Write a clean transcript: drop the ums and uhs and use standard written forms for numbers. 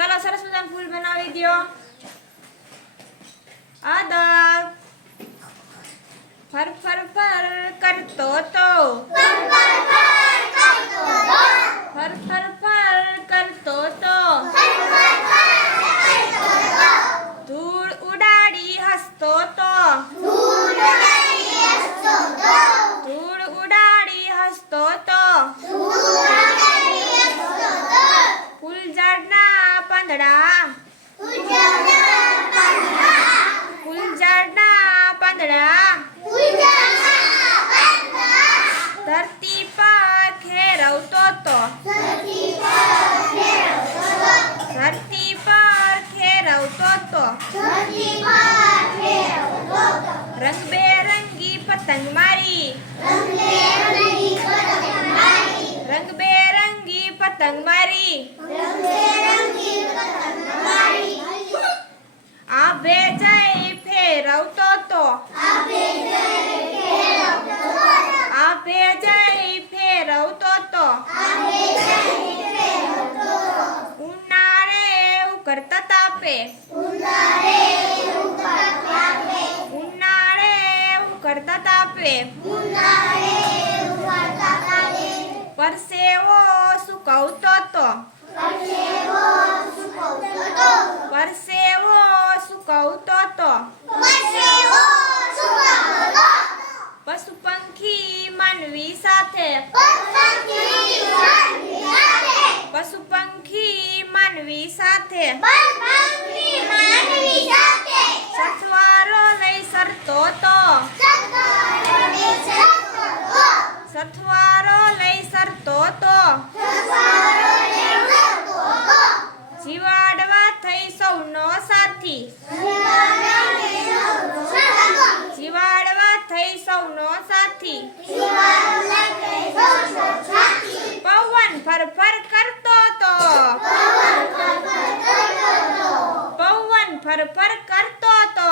ચાલો સરસ મજાનું ફૂલ બનાવી દો. આદબ ફર ફર ફર કરતો તો ફર ફર ફર કરતો તો ધૂળ ઉડાડી હસતો તો ધૂળ ઉડાડી હસતો તો ફૂલઝાડના પાંદડા ધરતી પર ખેરવતો તો ધરતી પર ખેરવતો તો રંગબેરંગી પતંગ મારી રંગબેરંગી પતંગ મારી આભે જઈ ફેરવતો તો આભે જઈ ફેરવતો તો ઉનાળે ઉકળતા તાપે ઉનાળે ઉકળતા તાપે પરસેવો સુકવતો તો પરસેવો સુકવતો તો પશુ પંખી માનવી સાથે પશુ પંખી માનવી સાથે સથવારો લઈ સરતો તો સથવારો લઈ સરતો તો જીવાડવા થઈ સૌનો સાથી જીવાડવા થઈ સૌનો સાથી પવન ફરફર કરતો તો પવન ફરફર કરતો તો